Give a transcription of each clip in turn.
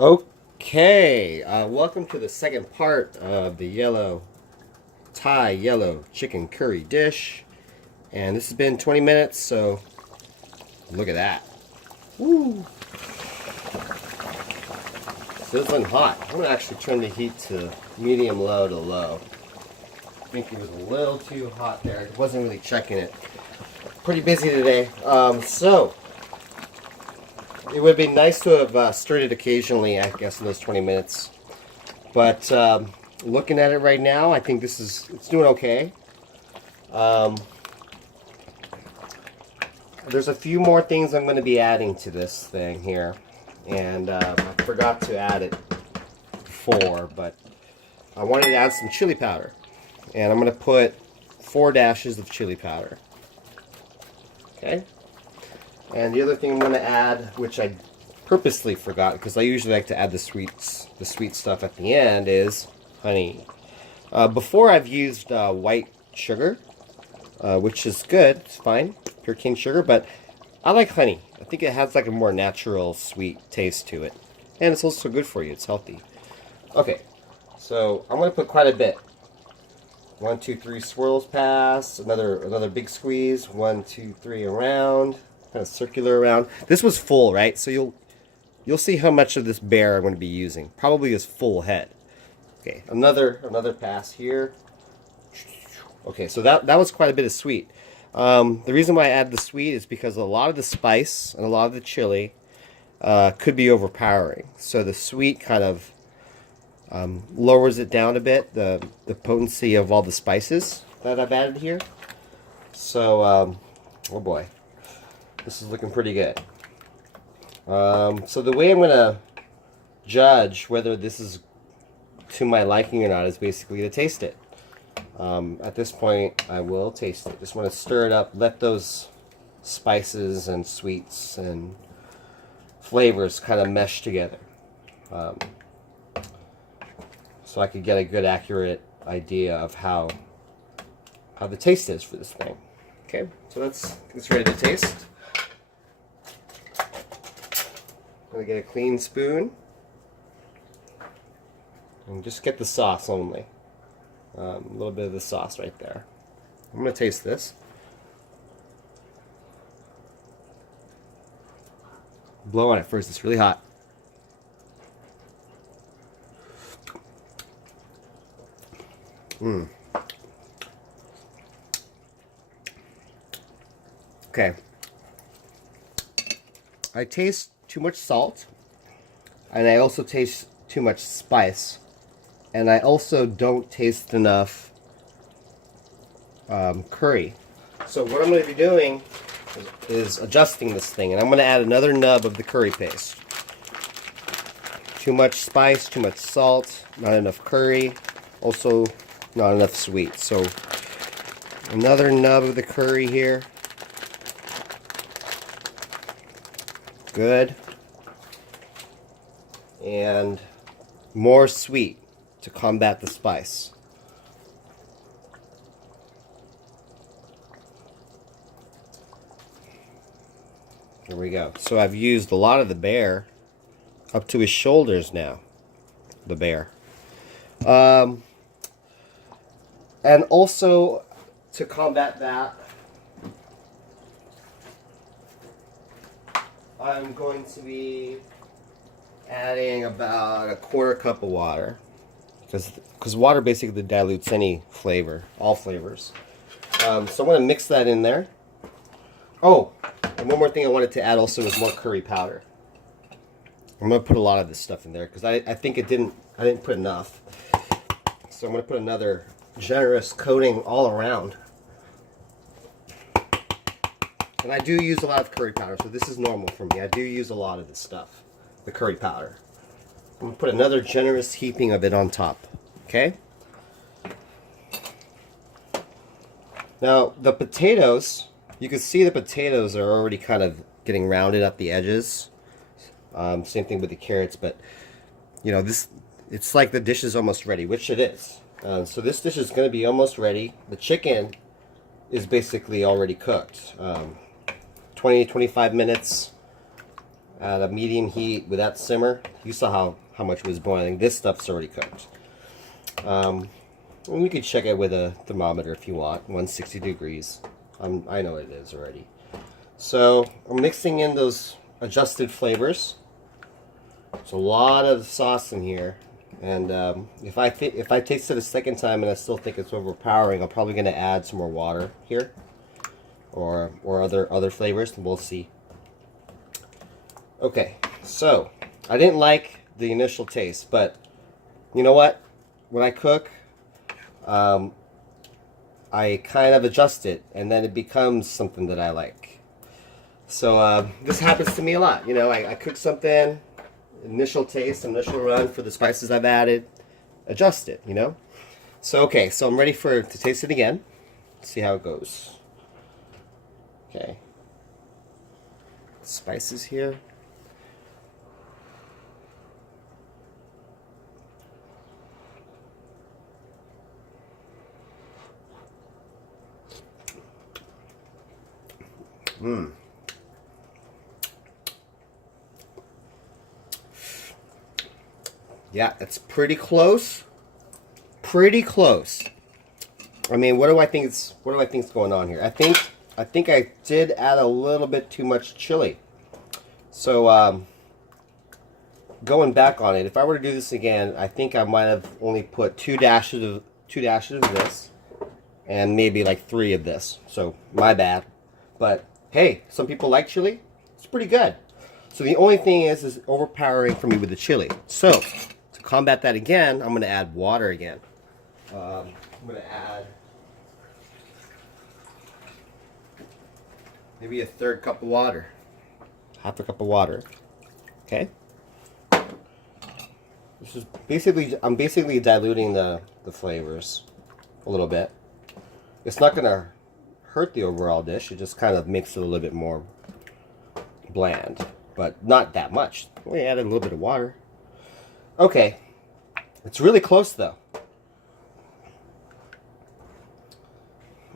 Okay, welcome to the second part of the Thai yellow chicken curry dish. And this has been 20 minutes, so look at that. Woo! Sizzling hot. I'm going to actually turn the heat to medium low to low. I think it was a little too hot there. I wasn't really checking it. Pretty busy today. So it would be nice to have stirred it occasionally, I guess, in those 20 minutes. But looking at it right now, I think it's doing okay. There's a few more things I'm going to be adding to this thing here. And I forgot to add it before, but I wanted to add some chili powder. And I'm going to put 4 dashes of chili powder. Okay? And the other thing I'm going to add, which I purposely forgot because I usually like to add the sweet stuff at the end, is honey. Before I've used white sugar, which is good, it's fine, pure cane sugar, but I like honey. I think it has like a more natural sweet taste to it. And it's also good for you, it's healthy. Okay, so I'm going to put quite a bit. 1, 2, 3 swirls pass, another big squeeze, 1, 2, 3 around, kind of circular around. This was full, right? So you'll see how much of this bear I'm going to be using. Probably this full head. Okay, another pass here. Okay, so that was quite a bit of sweet. The reason why I add the sweet is because a lot of the spice and a lot of the chili could be overpowering. So the sweet kind of lowers it down a bit, the potency of all the spices that I've added here. So, oh boy, this is looking pretty good. So the way I'm going to judge whether this is to my liking or not is basically to taste it. At this point, I will taste it. Just want to stir it up, let those spices and sweets and flavors kind of mesh together. So I could get a good, accurate idea of how the taste is for this thing. Okay, so it's ready to taste. I'm going to get a clean spoon and just get the sauce only. A little bit of the sauce right there. I'm going to taste this. Blow on it first, it's really hot. Okay. I taste too much salt, and I also taste too much spice, and I also don't taste enough curry. So what I'm going to be doing is adjusting this thing, and I'm going to add another nub of the curry paste. Too much spice, too much salt, not enough curry, also not enough sweet. So another nub of the curry here. Good. And more sweet to combat the spice. There we go. So I've used a lot of the bear up to his shoulders now. The bear. And also to combat that, I'm going to be adding about a 1/4 cup of water, because water basically dilutes any flavor, all flavors. So I'm going to mix that in there. Oh, and one more thing I wanted to add also is more curry powder. I'm going to put a lot of this stuff in there because I think I didn't put enough. So I'm going to put another generous coating all around. And I do use a lot of curry powder, so this is normal for me. I do use a lot of this stuff, the curry powder. I'm going to put another generous heaping of it on top. Okay? Now, the potatoes, you can see the potatoes are already kind of getting rounded at the edges. Same thing with the carrots, but, you know, it's like the dish is almost ready, which it is. So this dish is going to be almost ready. The chicken is basically already cooked. 20-25 minutes. at a medium heat with that simmer. You saw how much was boiling. This stuff's already cooked. And we could check it with a thermometer if you want, 160 degrees. I know it is already. So I'm mixing in those adjusted flavors. There's a lot of sauce in here, and if I taste it a second time and I still think it's overpowering, I'm probably going to add some more water here, or other flavors. We'll see. Okay, so I didn't like the initial taste, but you know what? When I cook, I kind of adjust it, and then it becomes something that I like. So this happens to me a lot. You know, I cook something, initial taste, initial run for the spices I've added, adjust it, you know? So, okay, so I'm ready to taste it again. See how it goes. Okay. Spices here. Mmm. Yeah, it's pretty close. Pretty close. I mean, what do I think is going on here? I think I did add a little bit too much chili. So going back on it, if I were to do this again, I think I might have only put two dashes of this and maybe like 3 of this. So my bad. But hey, some people like chili. It's pretty good. So the only thing is overpowering for me with the chili. So to combat that again, I'm going to add water again. I'm going to add maybe a 1/3 cup of water. 1/2 cup of water. Okay. This is I'm basically diluting the flavors a little bit. It's not going to hurt the overall dish. It just kind of makes it a little bit more bland, but not that much. We added a little bit of water. Okay, it's really close though.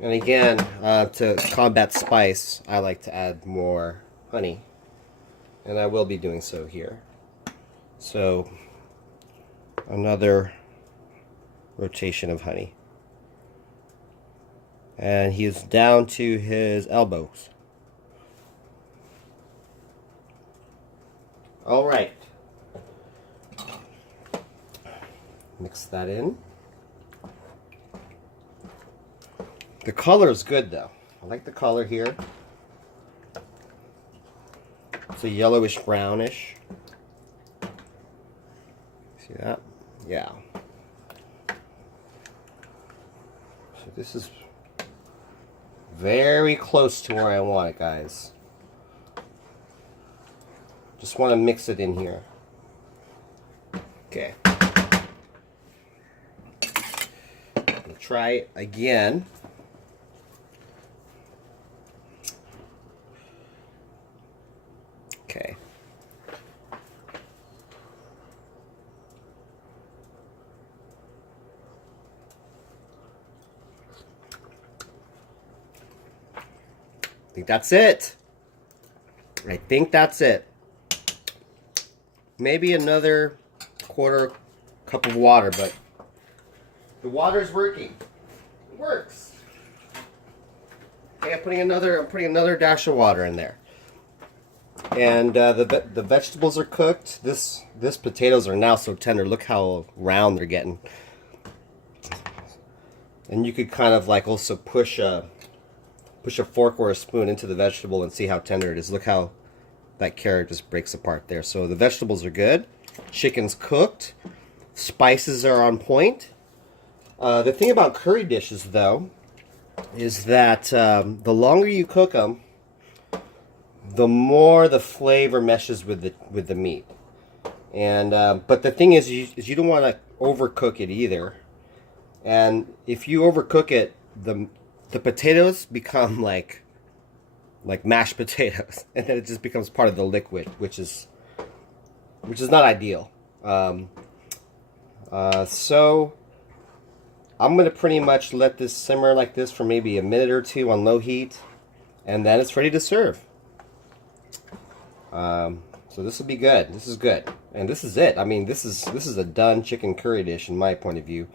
And again, to combat spice, I like to add more honey, and I will be doing so here. So another rotation of honey. And he is down to his elbows. All right. Mix that in. The color is good though. I like the color here. It's a yellowish brownish. See that? Yeah. So this is very close to where I want it, guys. Just want to mix it in here. Okay. We'll try it again. Okay. I think that's it. I think that's it. Maybe another 1/4 cup of water, but the water's working. It works. Okay, I'm putting another dash of water in there. And the vegetables are cooked. This potatoes are now so tender. Look how round they're getting. And you could kind of like also push a fork or a spoon into the vegetable and see how tender it is. Look how that carrot just breaks apart there. So the vegetables are good. Chicken's cooked. Spices are on point. The thing about curry dishes, though, is that the longer you cook them, the more the flavor meshes with the meat. And but the thing is, you don't want to overcook it either. And if you overcook it, the potatoes become like mashed potatoes, and then it just becomes part of the liquid, which is not ideal. So I'm gonna pretty much let this simmer like this for maybe a minute or two on low heat, and then it's ready to serve. So this will be good. This is good. And this is it. I mean, this is a done chicken curry dish in my point of view.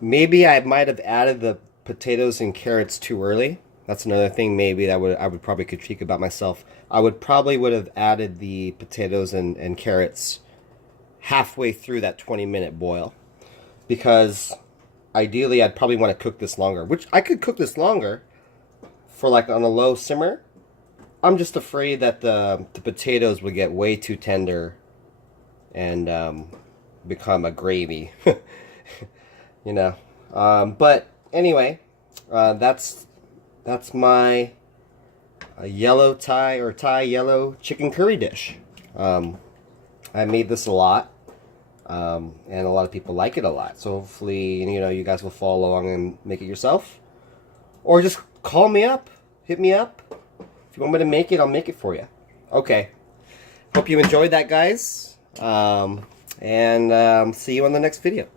Maybe I might have added the potatoes and carrots too early. That's another thing maybe that I would probably critique about myself. I would have added the potatoes and carrots halfway through that 20-minute boil, because ideally I'd probably want to cook this longer, which I could cook this longer for like on a low simmer. I'm just afraid that the potatoes would get way too tender and become a gravy. You know. But anyway, that's my yellow Thai or Thai yellow chicken curry dish. I made this a lot, and a lot of people like it a lot. So hopefully, you know, you guys will follow along and make it yourself, or just call me up, hit me up. If you want me to make it, I'll make it for you. Okay. Hope you enjoyed that, guys. And see you on the next video.